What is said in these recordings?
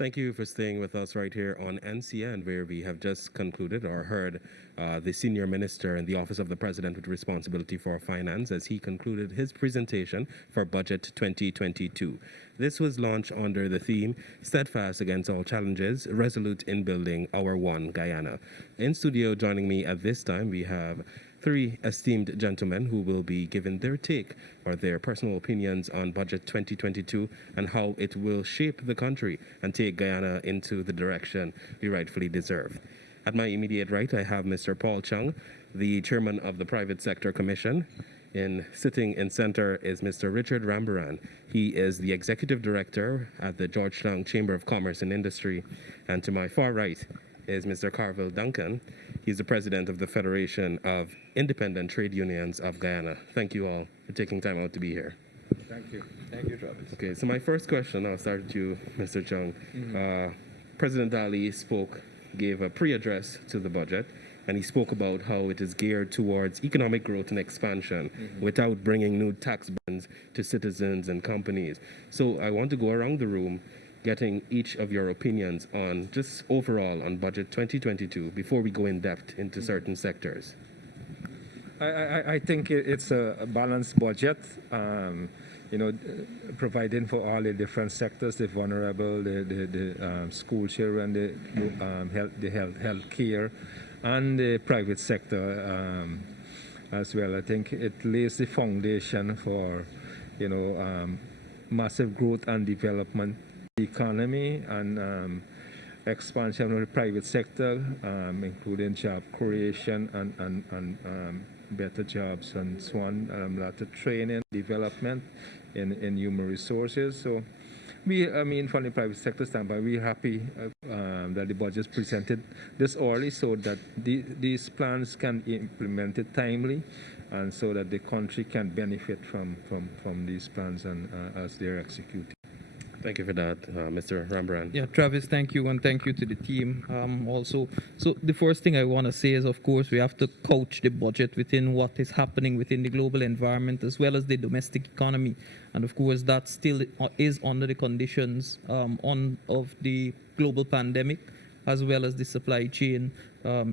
Thank you for staying with us right here on NCN, where we have just concluded or heard the senior minister in the Office of the President with responsibility for finance as he concluded his presentation for Budget 2022. This was launched under the theme Steadfast Against All Challenges, Resolute in Building Our One Guyana. In studio joining me at this time, we have three esteemed gentlemen who will be giving their take or their personal opinions on Budget 2022 and how it will shape the country and take Guyana into the direction we rightfully deserve. At my immediate right, I have Mr. Paul Chung, the chairman of the Private Sector Commission. Sitting in center is Mr. Richard Rambaran. He is the executive director at the Georgetown Chamber of Commerce and Industry. And to my far right is Mr. Carville Duncan. He's the president of the Federation of Independent Trade Unions of Guyana. Thank you all for taking time out to be here. Thank you. Thank you, Travis. Okay, so my first question, I'll start with you, Mr. Chung. President Ali gave a pre-address to the budget, and he spoke about how it is geared towards economic growth and expansion without bringing new tax burdens to citizens and companies. So I want to go around the room getting each of your opinions on just overall on Budget 2022 before we go in depth into certain sectors. I think it's a balanced budget, providing for all the different sectors, the vulnerable, the school children, the health care, and the private sector as well. I think it lays the foundation for, massive growth and development economy and expansion of the private sector, including job creation and better jobs and so on, a lot of training, development in human resources. So from the private sector standpoint, we're happy that the budget is presented this early so that these plans can be implemented timely and so that the country can benefit from these plans and as they're executed. Thank you for that, Mr. Rambaran. Yeah, Travis, thank you, and thank you to the team also. So the first thing I want to say is, of course, we have to couch the budget within what is happening within the global environment as well as the domestic economy. And of course, that still is under the conditions of the global pandemic as well as the supply chain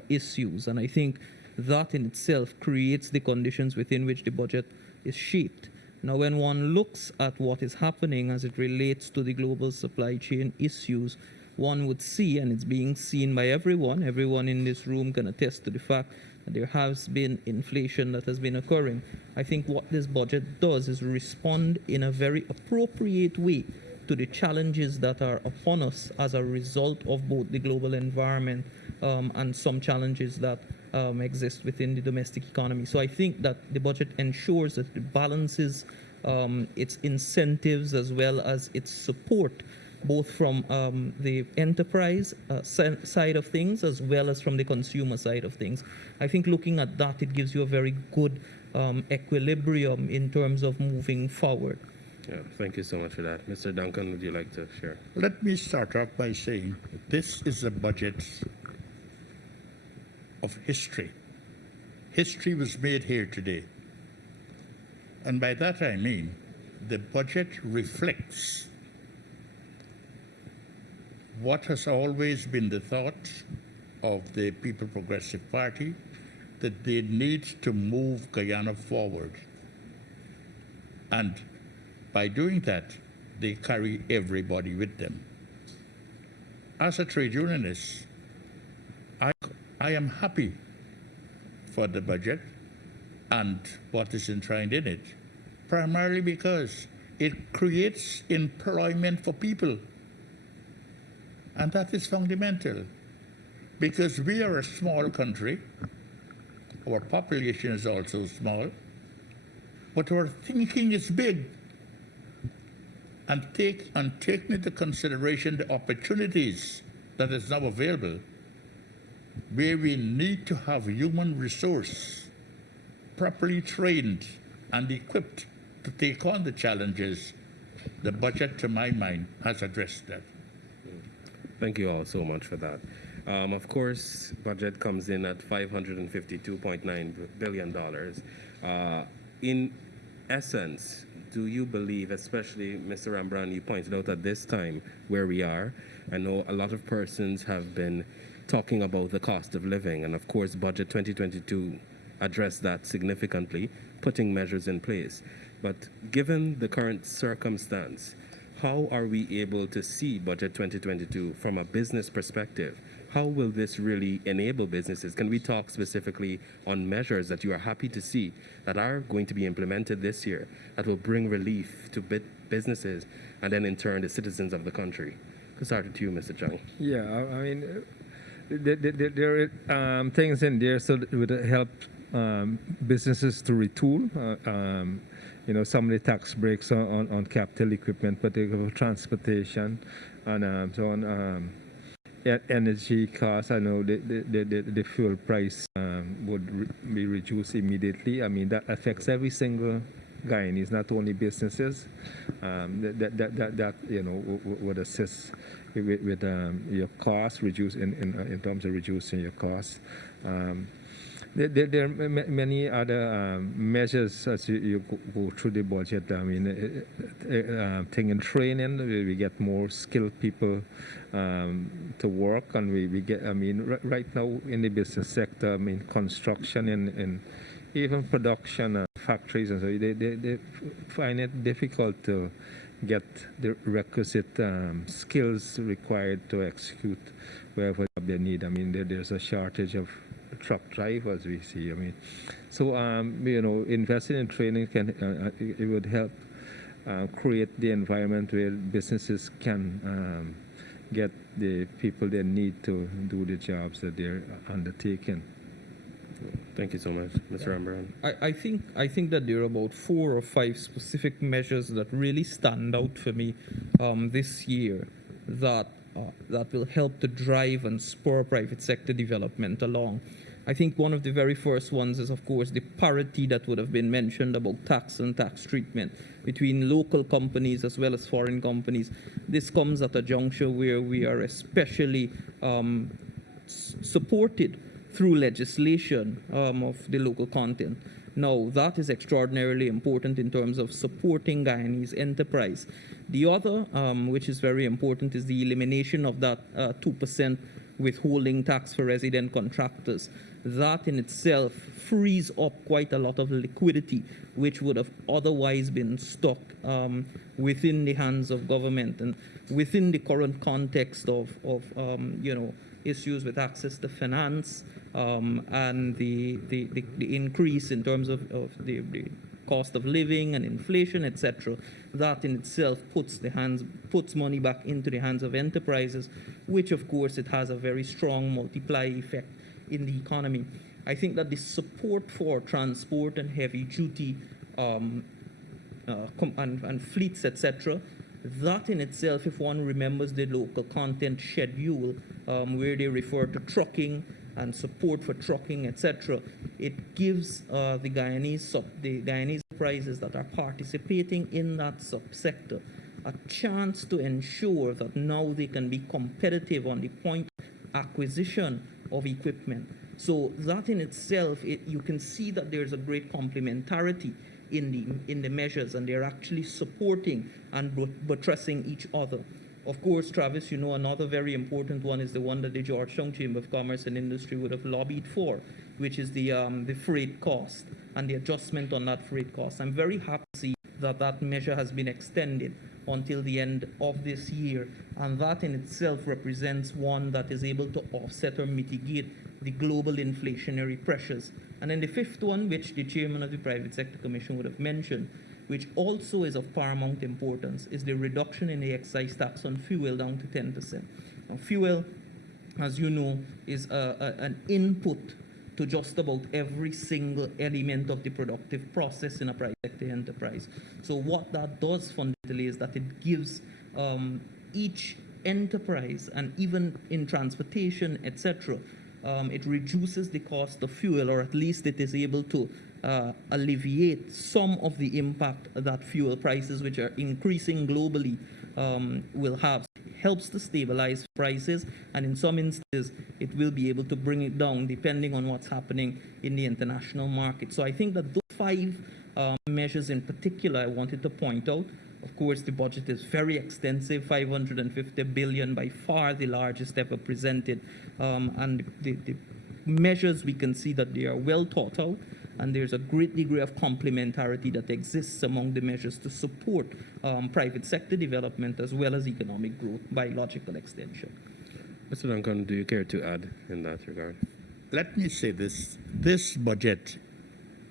issues. And I think that in itself creates the conditions within which the budget is shaped. Now, when one looks at what is happening as it relates to the global supply chain issues, one would see, and it's being seen by everyone in this room can attest to the fact that there has been inflation that has been occurring. I think what this budget does is respond in a very appropriate way to the challenges that are upon us as a result of both the global environment and some challenges that exist within the domestic economy. So I think that the budget ensures that it balances its incentives as well as its support, both from the enterprise side of things as well as from the consumer side of things. I think looking at that, it gives you a very good equilibrium in terms of moving forward. Yeah, thank you so much for that. Mr. Duncan, would you like to share? Let me start off by saying this is a budget of history. History was made here today. And by that I mean the budget reflects what has always been the thought of the People Progressive Party, that they need to move Guyana forward. And by doing that, they carry everybody with them. As a trade unionist, I am happy for the budget and what is enshrined in it, primarily because it creates employment for people. And that is fundamental, because we are a small country, our population is also small, but our thinking is big. And taking into consideration the opportunities that is now available, where we need to have human resource properly trained and equipped to take on the challenges, the budget, to my mind, has addressed that. Thank you all so much for that. Of course, budget comes in at $552.9 billion. In essence, do you believe, especially Mr. Rambran, you pointed out at this time where we are, I know a lot of persons have been talking about the cost of living, and of course, Budget 2022 addressed that significantly, putting measures in place. But given the current circumstance, how are we able to see Budget 2022 from a business perspective? How will this really enable businesses? Can we talk specifically on measures that you are happy to see that are going to be implemented this year that will bring relief to businesses and then in turn the citizens of the country? I'll start with you, Mr. Chung. Yeah, I mean, there are things in there so that would help businesses to retool. Some of the tax breaks on capital equipment, particularly for transportation and so on. Energy costs, I know the fuel price would be reduced immediately. I mean, that affects every single Guyanese, not only businesses. That would assist with your costs, reduce in terms of reducing your costs. There are many other measures as you go through the budget. I mean, thing in training, we get more skilled people to work, and we get. I mean, right now in the business sector, I mean, construction and even production factories, and so they find it difficult to get the requisite skills required to execute wherever they need. I mean, there's a shortage of truck drivers, we see. I mean, so investing in training it would help create the environment where businesses can get the people they need to do the jobs that they're undertaking. Thank you so much, Mr. Rambran. I think that there are about 4 or 5 specific measures that really stand out for me this year that will help to drive and spur private sector development along. I think one of the very first ones is, of course, the parity that would have been mentioned about tax and tax treatment between local companies as well as foreign companies. This comes at a juncture where we are especially supported through legislation of the local content. Now, that is extraordinarily important in terms of supporting Guyanese enterprise. The other, which is very important, is the elimination of that 2% withholding tax for resident contractors. That in itself frees up quite a lot of liquidity, which would have otherwise been stuck within the hands of government. And within the current context of issues with access to finance and the increase in terms of the cost of living and inflation, etc., that in itself puts money back into the hands of enterprises, which of course it has a very strong multiplier effect in the economy. I think that the support for transport and heavy duty and fleets, etc., that in itself, if one remembers the local content schedule, where they refer to trucking and support for trucking, etc., it gives the Guyanese enterprises that are participating in that subsector a chance to ensure that now they can be competitive on the point of acquisition of equipment. So that in itself, you can see that there's a great complementarity in the measures, and they're actually supporting and buttressing each other. Of course, Travis, another very important one is the one that the Georgetown Chamber of Commerce and Industry would have lobbied for, which is the freight cost and the adjustment on that freight cost. I'm very happy to see that measure has been extended until the end of this year, and that in itself represents one that is able to offset or mitigate the global inflationary pressures. And then the fifth one, which the chairman of the Private Sector Commission would have mentioned, which also is of paramount importance, is the reduction in the excise tax on fuel down to 10%. Now, fuel, as you know, is an input to just about every single element of the productive process in a private sector enterprise. So what that does fundamentally is that it gives each enterprise, and even in transportation, etc., it reduces the cost of fuel, or at least it is able to alleviate some of the impact that fuel prices, which are increasing globally, will have. It helps to stabilize prices, and in some instances, it will be able to bring it down depending on what's happening in the international market. So I think that those 5 measures in particular I wanted to point out. Of course, the budget is very extensive, 550 billion, by far the largest ever presented. And the measures, we can see that they are well thought out, and there's a great degree of complementarity that exists among the measures to support private sector development as well as economic growth by logical extension. Mr. Duncan, do you care to add in that regard? Let me say this. This budget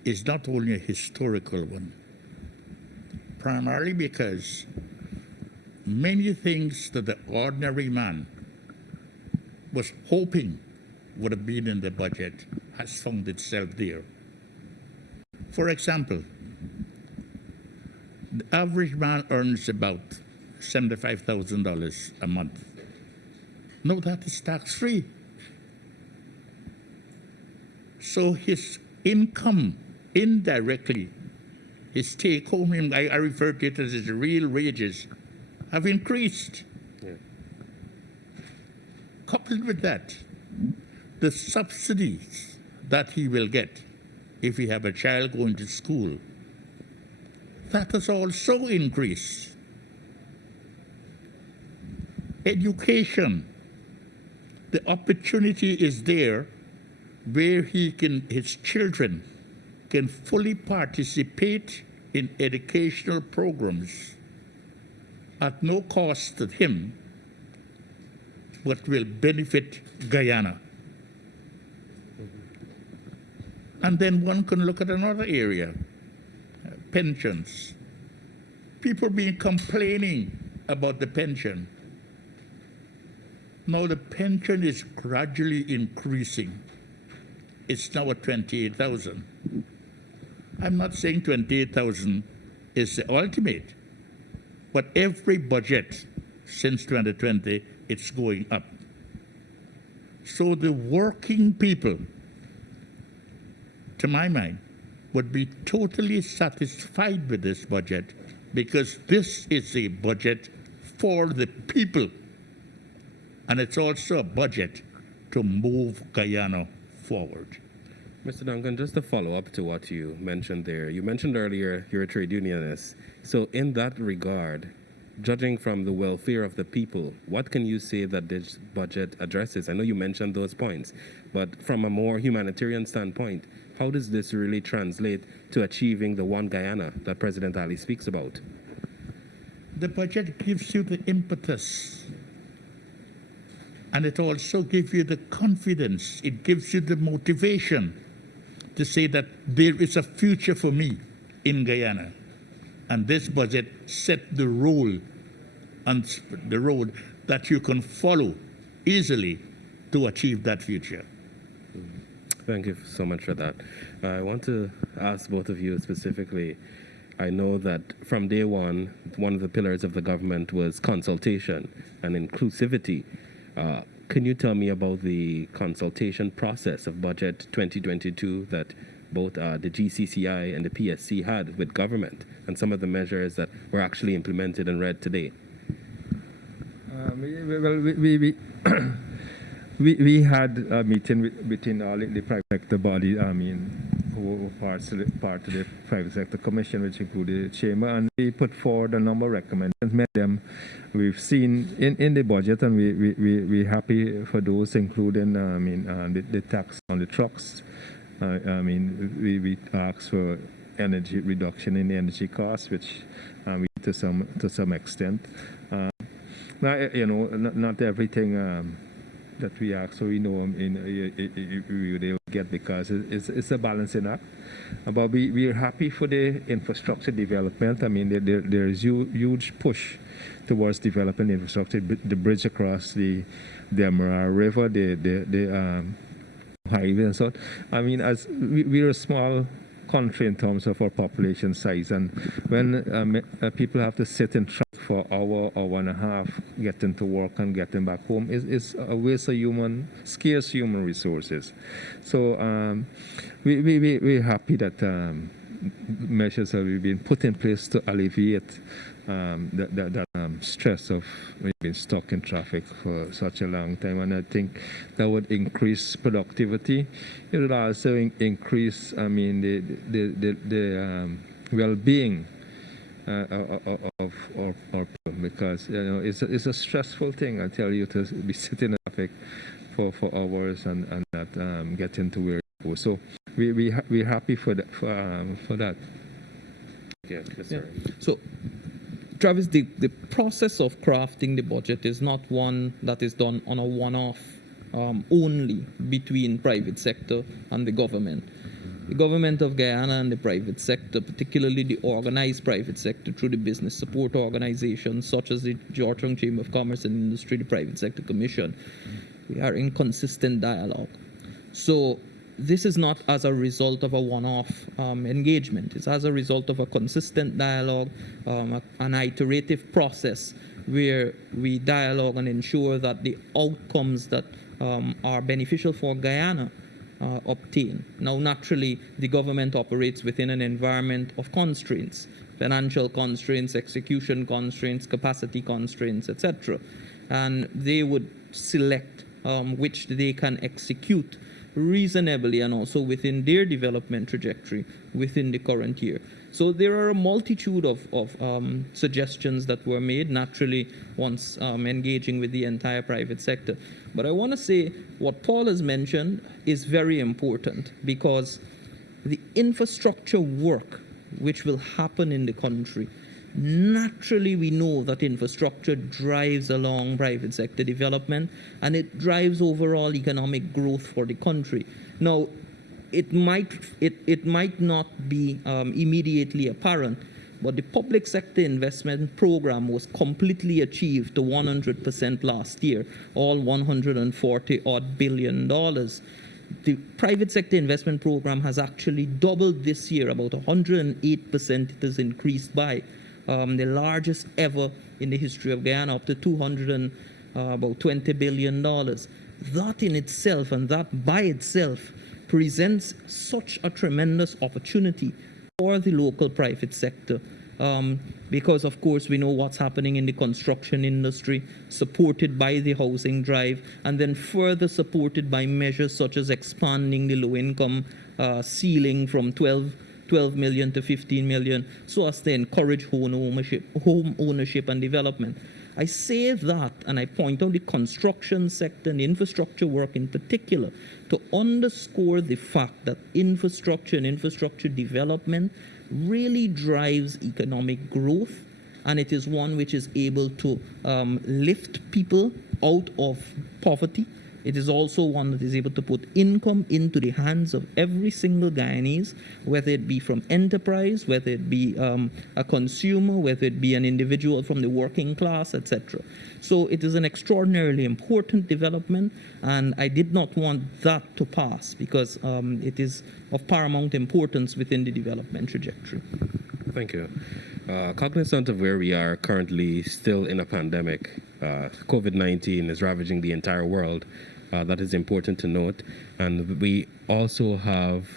is not only a historical one, primarily because many things that the ordinary man was hoping would have been in the budget has found itself there. For example, the average man earns about $75,000 a month. No, that is tax-free. So his income indirectly, his take-home, I refer to it as his real wages, have increased. Yeah. Coupled with that, the subsidies that he will get if he have a child going to school, that has also increased. Education, the opportunity is there where his children can fully participate in educational programs at no cost to him, but will benefit Guyana. And then one can look at another area, pensions. People been complaining about the pension. Now the pension is gradually increasing. It's now at 28,000. I'm not saying 28,000 is the ultimate, but every budget since 2020, it's going up. So the working people, to my mind, would be totally satisfied with this budget because this is a budget for the people. And it's also a budget to move Guyana forward. Mr. Duncan, just to follow up to what you mentioned there, you mentioned earlier you're a trade unionist. So in that regard, judging from the welfare of the people, what can you say that this budget addresses? I know you mentioned those points, but from a more humanitarian standpoint, how does this really translate to achieving the one Guyana that President Ali speaks about? The budget gives you the impetus, and it also gives you the confidence. It gives you the motivation to say that there is a future for me in Guyana. And this budget set the rule on the road that you can follow easily to achieve that future. Thank you so much for that. I want to ask both of you specifically. I know that from day one of the pillars of the government was consultation and inclusivity. Can you tell me about the consultation process of Budget 2022 that both the GCCI and the PSC had with government and some of the measures that were actually implemented and read today? We had a meeting between all the private sector bodies, who were part of the private sector commission, which included the chamber, and we put forward a number of recommendations. Many of them we've seen in the budget, and we're happy for those, including the tax on the trucks. We asked for energy reduction in the energy costs, which we to some extent. Now, not everything that we ask, so we know they will get, because it's a balancing act. But we are happy for the infrastructure development. There is huge push towards developing infrastructure, the bridge across the Emerald River, the highway and so on. As we're a small country in terms of our population size, and when people have to sit in traffic for an hour and a half getting to work and getting back home, is a waste of scarce human resources. So we're happy that measures have been put in place to alleviate that stress of being stuck in traffic for such a long time, and I think that would increase productivity. It would also increase, the well-being of our people, because it's a stressful thing, I tell you, to be sitting in traffic for hours and not getting to where you go. So we're happy for that. Yeah, yes, sir. So, Travis, the process of crafting the budget is not one that is done on a one-off only between private sector and the government. The government of Guyana and the private sector, particularly the organized private sector through the business support organizations such as the Georgetown Chamber of Commerce and Industry, the Private Sector Commission, we are in consistent dialogue. So this is not as a result of a one-off engagement. It's as a result of a consistent dialogue, an iterative process where we dialogue and ensure that the outcomes that are beneficial for Guyana obtain. Now, naturally, the government operates within an environment of constraints, financial constraints, execution constraints, capacity constraints, etc. And they would select which they can execute reasonably and also within their development trajectory within the current year. So there are a multitude of suggestions that were made, naturally, once engaging with the entire private sector. But I want to say what Paul has mentioned is very important, because the infrastructure work which will happen in the country, naturally we know that infrastructure drives along private sector development and it drives overall economic growth for the country. Now, it might not be immediately apparent, but the public sector investment program was completely achieved to 100% last year, all $140 odd billion. The private sector investment program has actually doubled this year, about 108% it has increased by, the largest ever in the history of Guyana, up to about $20 billion. That in itself, and that by itself, presents such a tremendous opportunity for the local private sector, because of course we know what's happening in the construction industry, supported by the housing drive, and then further supported by measures such as expanding the low-income ceiling from 12 million to 15 million, so as to encourage home ownership and development. I say that, and I point out the construction sector and infrastructure work in particular, to underscore the fact that infrastructure and infrastructure development really drives economic growth, and it is one which is able to lift people out of poverty. It is also one that is able to put income into the hands of every single Guyanese, whether it be from enterprise, whether it be a consumer, whether it be an individual from the working class, etc. So it is an extraordinarily important development, and I did not want that to pass, because it is of paramount importance within the development trajectory. Thank you. Cognizant of where we are currently still in a pandemic, COVID-19 is ravaging the entire world. That is important to note. And we also have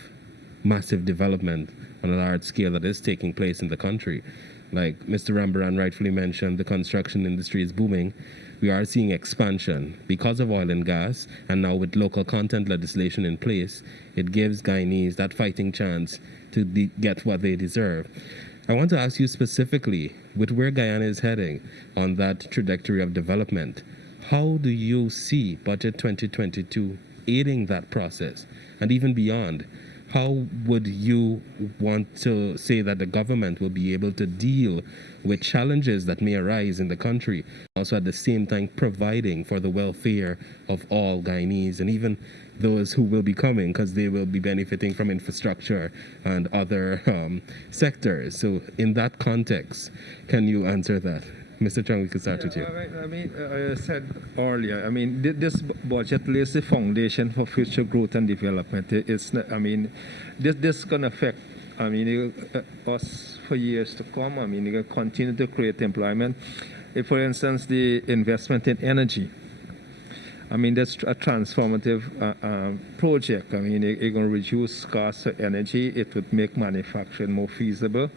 massive development on a large scale that is taking place in the country. Like Mr. Rambaran rightfully mentioned, the construction industry is booming. We are seeing expansion because of oil and gas, and now with local content legislation in place, it gives Guyanese that fighting chance to get what they deserve. I want to ask you specifically, with where Guyana is heading on that trajectory of development, how do you see Budget 2022 aiding that process? And even beyond, how would you want to say that the government will be able to deal with challenges that may arise in the country, also at the same time providing for the welfare of all Guyanese and even those who will be coming, because they will be benefiting from infrastructure and other sectors? So in that context, can you answer that? Mr. Chung, we could start with you. I mean, I said earlier, I mean, this budget lays the foundation for future growth and development. It's not, I mean, this can affect, I mean, us for years to come. I mean, it can continue to create employment. If, for instance, the investment in energy, I mean, that's a transformative project. I mean, it's going to reduce costs of energy. It would make manufacturing more feasible.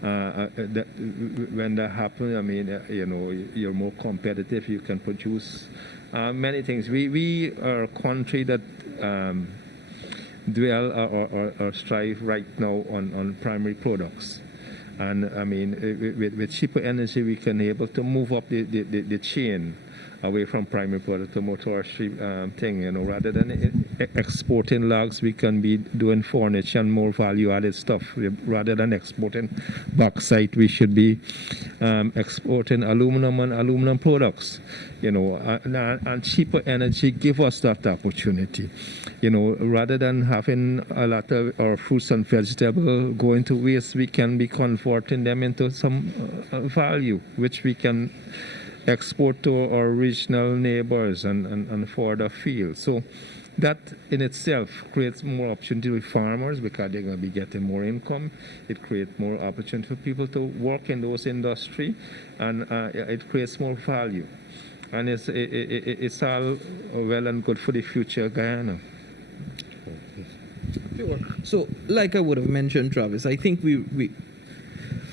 When that happens, I mean, you know, you're more competitive. You can produce many things. We are a country that dwell or strive right now on primary products. And I mean, with cheaper energy, we can able to move up the chain away from primary product to more tertiary thing. You know, rather than exporting logs, we can be doing furniture and more value-added stuff. Rather than exporting bauxite, we should be exporting aluminum and aluminum products. You know, and cheaper energy give us that opportunity. You know, rather than having a lot of our fruits and vegetables going to waste, we can be converting them into some value, which we can export to our regional neighbors and further afield. So that in itself creates more opportunity with farmers because they're going to be getting more income. It creates more opportunity for people to work in those industry, and it creates more value. And it's all well and good for the future of Guyana. Sure. So, like I would have mentioned, Travis, I think we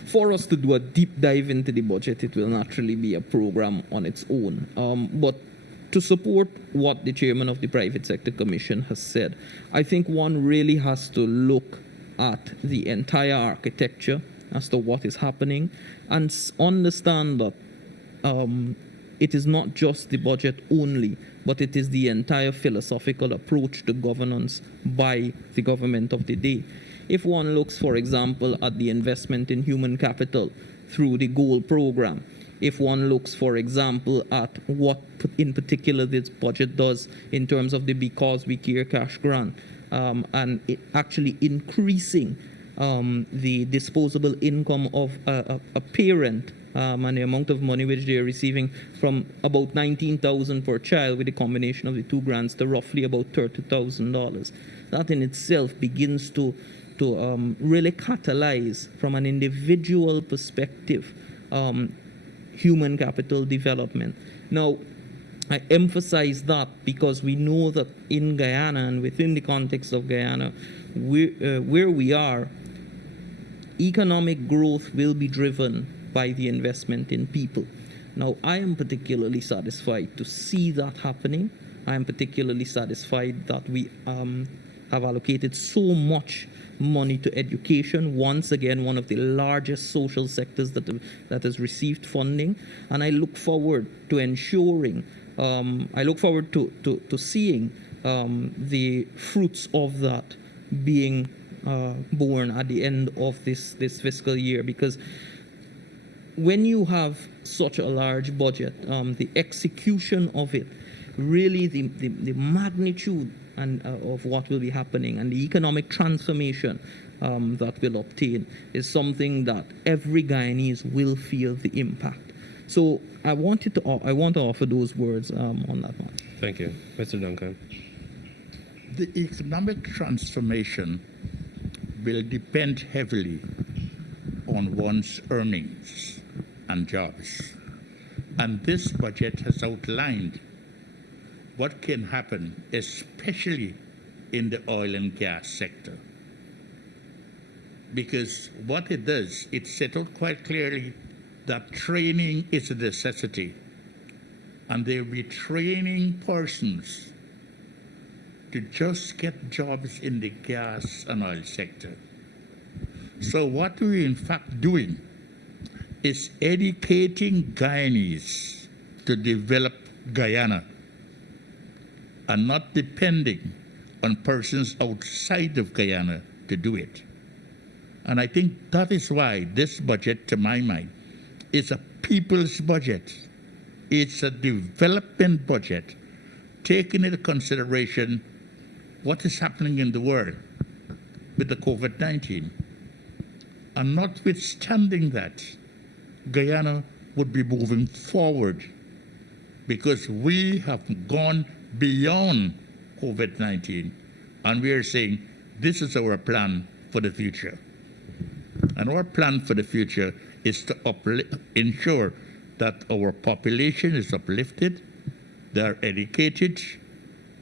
for us to do a deep dive into the budget, it will naturally be a program on its own. But to support what the chairman of the Private Sector Commission has said, I think one really has to look at the entire architecture as to what is happening and understand that it is not just the budget only, but it is the entire philosophical approach to governance by the government of the day. If one looks, for example, at the investment in human capital through the GOAL program, if one looks, for example, at what in particular this budget does in terms of the Because We Care cash grant, and it actually increasing the disposable income of a parent and the amount of money which they are receiving from about $19,000 per child with a combination of the two grants to roughly about $30,000. That in itself begins to really catalyze from an individual perspective human capital development. Now, I emphasize that because we know that in Guyana and within the context of Guyana, where we are, economic growth will be driven by the investment in people. Now, I am particularly satisfied to see that happening. I am particularly satisfied that we have allocated so much money to education, once again one of the largest social sectors that has received funding, and I look forward to ensuring I look forward to seeing the fruits of that being born at the end of this fiscal year, because when you have such a large budget, the execution of it, really the magnitude and of what will be happening and the economic transformation that will obtain is something that every Guyanese will feel the impact. So I want to offer those words on that one. Thank you. Mr. Duncan. The economic transformation will depend heavily on one's earnings and jobs. And this budget has outlined what can happen, especially in the oil and gas sector. Because what it does, it set out quite clearly that training is a necessity. And there will be training persons to just get jobs in the gas and oil sector. So what we're in fact doing is educating Guyanese to develop Guyana and not depending on persons outside of Guyana to do it. And I think that is why this budget, to my mind, is a people's budget. It's a development budget, taking into consideration what is happening in the world with the COVID-19. And notwithstanding that, Guyana would be moving forward because we have gone beyond COVID-19 and we are saying this is our plan for the future. And our plan for the future is to ensure that our population is uplifted, they are educated,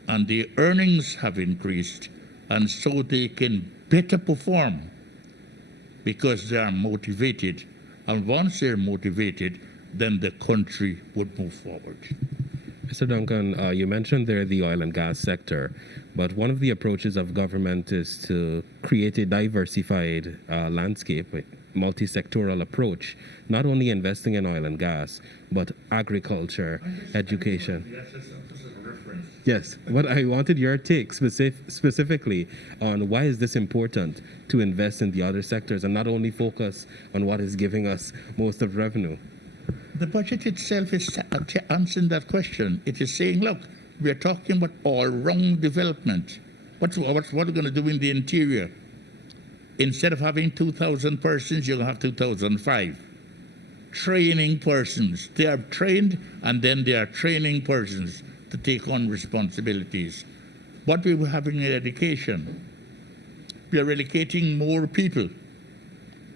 and their earnings have increased, and so they can better perform because they are motivated. And once they're motivated, then the country would move forward. Mr. Duncan, you mentioned there the oil and gas sector, but one of the approaches of government is to create a diversified landscape multi-sectoral approach, not only investing in oil and gas, but agriculture, education. Yes, this is a reference. Yes, but I wanted your take specifically on why is this important to invest in the other sectors and not only focus on what is giving us most of revenue. The budget itself is answering that question. It is saying, look, we are talking about all-round development. What are we going to do in the interior? Instead of having 2,000 persons, you're going to have 2,005. Training persons. They are trained, and then they are training persons to take on responsibilities. What we were having in education, we are relocating more people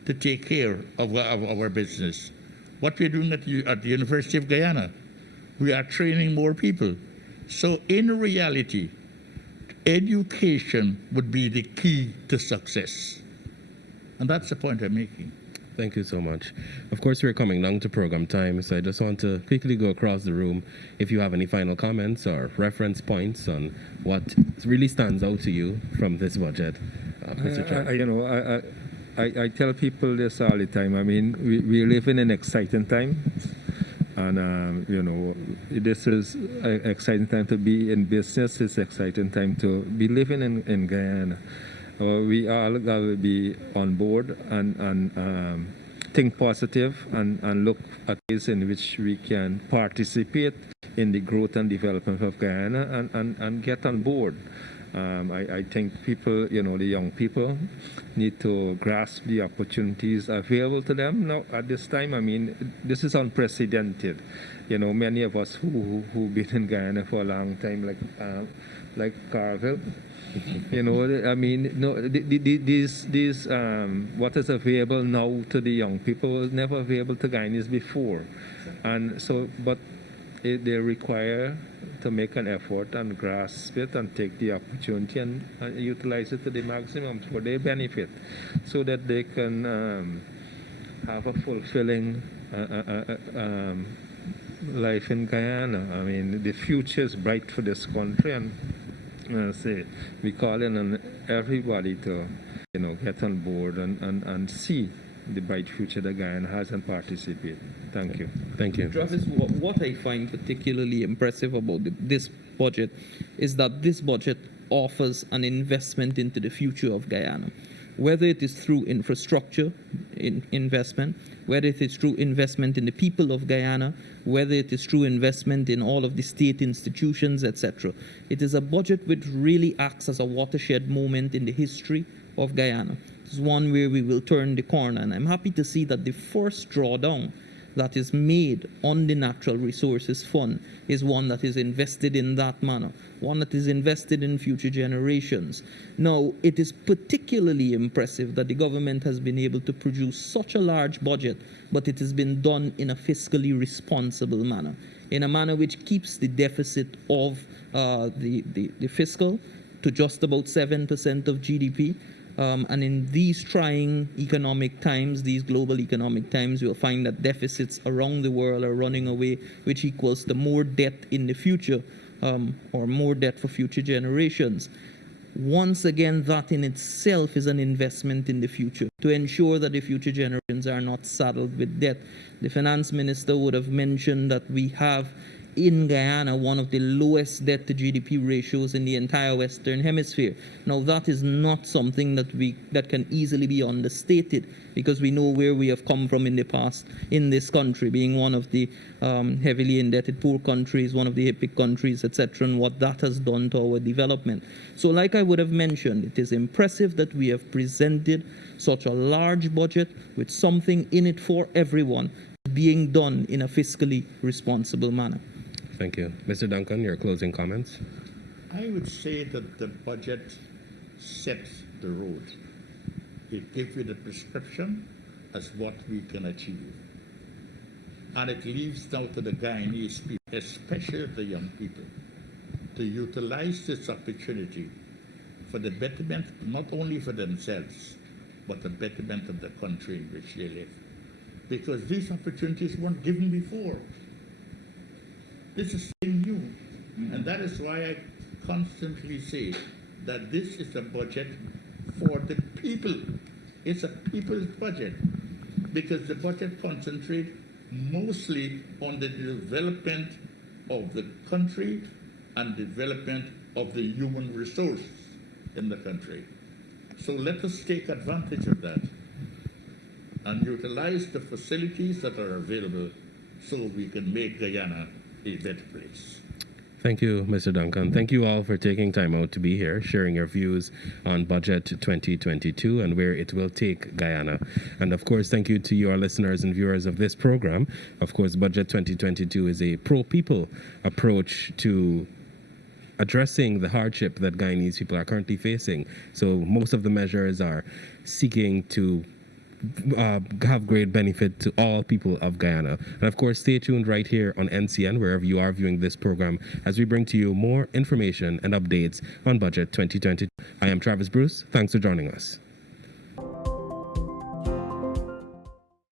to take care of our business. What we're doing at the University of Guyana, we are training more people. So in reality, education would be the key to success. And that's the point I'm making. Thank you so much. Of course, we're coming down to program time, so I just want to quickly go across the room. If you have any final comments or reference points on what really stands out to you from this budget, Mr. Chair. I tell people this all the time. I mean, we live in an exciting time. And, this is an exciting time to be in business. It's an exciting time to be living in Guyana. We all got to be on board and think positive and look at ways in which we can participate in the growth and development of Guyana and get on board. I think people, the young people, need to grasp the opportunities available to them now at this time. I mean, this is unprecedented. Many of us who've been in Guyana for a long time, like Carville, I mean, no, these what is available now to the young people was never available to Guyanese before, and so, but they require to make an effort and grasp it and take the opportunity and utilize it to the maximum for their benefit, so that they can have a fulfilling life in Guyana. I mean, the future is bright for this country, and we call on everybody to get on board and see the bright future that Guyana has and participate. Thank you. Thank you. Travis, what I find particularly impressive about this budget is that this budget offers an investment into the future of Guyana, whether it is through infrastructure investment, whether it is through investment in the people of Guyana, whether it is through investment in all of the state institutions, etc. It is a budget which really acts as a watershed moment in the history of Guyana. It's one where we will turn the corner, and I'm happy to see that the first drawdown that is made on the Natural Resources Fund is one that is invested in that manner, one that is invested in future generations. Now, it is particularly impressive that the government has been able to produce such a large budget, but it has been done in a fiscally responsible manner, in a manner which keeps the deficit of the fiscal to just about 7% of GDP. And in these trying economic times, these global economic times, you'll find that deficits around the world are running away, which equals to more debt in the future, or more debt for future generations. Once again, that in itself is an investment in the future to ensure that the future generations are not saddled with debt. The finance minister would have mentioned that we have in Guyana one of the lowest debt to GDP ratios in the entire Western Hemisphere. Now, that is not something that can easily be understated, because we know where we have come from in the past in this country, being one of the heavily indebted poor countries, one of the HIPIC countries, etc., and what that has done to our development. So like I would have mentioned, it is impressive that we have presented such a large budget with something in it for everyone being done in a fiscally responsible manner. Thank you. Mr. Duncan, your closing comments? I would say that the budget sets the road. It gives you the prescription as what we can achieve. And it leaves now to the Guyanese people, especially the young people, to utilize this opportunity for the betterment, not only for themselves, but the betterment of the country in which they live. Because these opportunities weren't given before. This is something new. And that is why I constantly say that this is a budget for the people. It's a people's budget. because the budget concentrates mostly on the development of the country and development of the human resource in the country. So let us take advantage of that and utilize the facilities that are available so we can make Guyana a better place. Thank you, Mr. Duncan. Thank you all for taking time out to be here, sharing your views on Budget 2022 and where it will take Guyana. And of course, thank you to your listeners and viewers of this program. Of course, Budget 2022 is a pro-people approach to addressing the hardship that Guyanese people are currently facing. So most of the measures are seeking to have great benefit to all people of Guyana. And of course, stay tuned right here on NCN, wherever you are viewing this program, as we bring to you more information and updates on Budget 2022. I am Travis Bruce. Thanks for joining us.